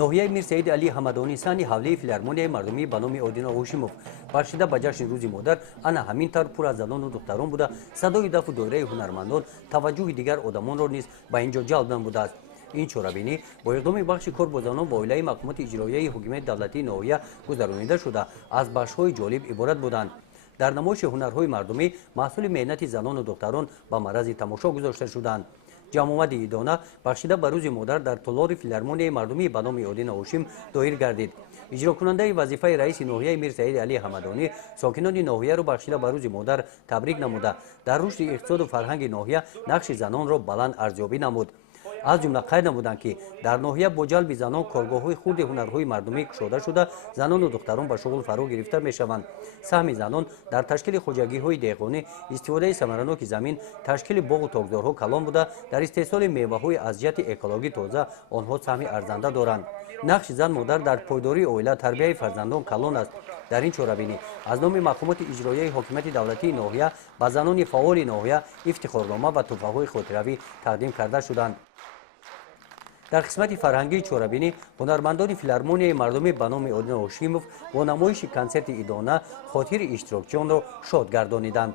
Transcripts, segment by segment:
ноҳияи мир саиди али ҳамадонӣ саҳни ҳавлии филармонияи мардумӣ ба номи одина ҳошимов бахшида ба ҷашни рӯзи модар ана ҳамин тавр пур аз занону духтарон буда садои дафу доираи ҳунармандон таваҷҷӯҳи дигар одамонро низ ба ин ҷо ҷалб намудааст. ин чорабинӣ бо иқдоми бахши кор бо занон ба оилаи маҳкумати иҷроияи ҳокимияти давлатии ноҳия гузаронида шуда аз бахшҳои ҷолиб иборат буданд. дар намоиши ҳунарҳои мардумӣ маҳсули меҳнати занону духтарон ба маърази тамошо гузошта шуданд. ҷамъомади идона бахшида ба рӯзи модар дар толори филармонияи мардумӣ ба номи одина ҳошим доир гардид. иҷрокунандаи вазифаи раиси ноҳияи мир саиди али ҳамадонӣ сокинони ноҳияро бахшида ба рӯзи модар табрик намуда дар рушди иқтисоду фарҳанги ноҳия нақши занонро баланд арзёбӣ намуд. аз ҷумла қайд намуданд ки дар ноҳия бо ҷалби занон коргоҳҳои хурди ҳунарҳои мардумӣ кушода шуда занону духтарон ба шуғл фаро гирифта мешаванд. саҳми занон дар ташкили хоҷагиҳои деҳқонӣ, истифодаи самараноки замин, ташкили боғу тогзорҳо калон буда дар истеҳсоли меваҳои аз ҷиҳати экологӣ тоза онҳо саҳми арзанда доранд. нақши зан модар дар пойдории оила тарбияи фарзандон калон аст. дар ин чорабинӣ аз номи маҳкумати иҷроияи ҳокимияти давлатии ноҳия ба занони фаъоли ноҳия ифтихорнома ва тӯҳфаҳои хотиравӣ тақдим карда шуданд. дар қисмати фарҳангии чорабинӣ ҳунармандони филармонияи мардумӣ ба номи одина ҳошимов бо намоиши консерти идона хотири иштирокчиёнро шод гардониданд.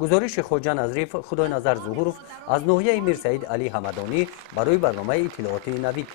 гузориши хоҷа назриф худойназар зуҳуров аз ноҳияи мир саид али ҳамадонӣ барои барномаи иттилооти навид.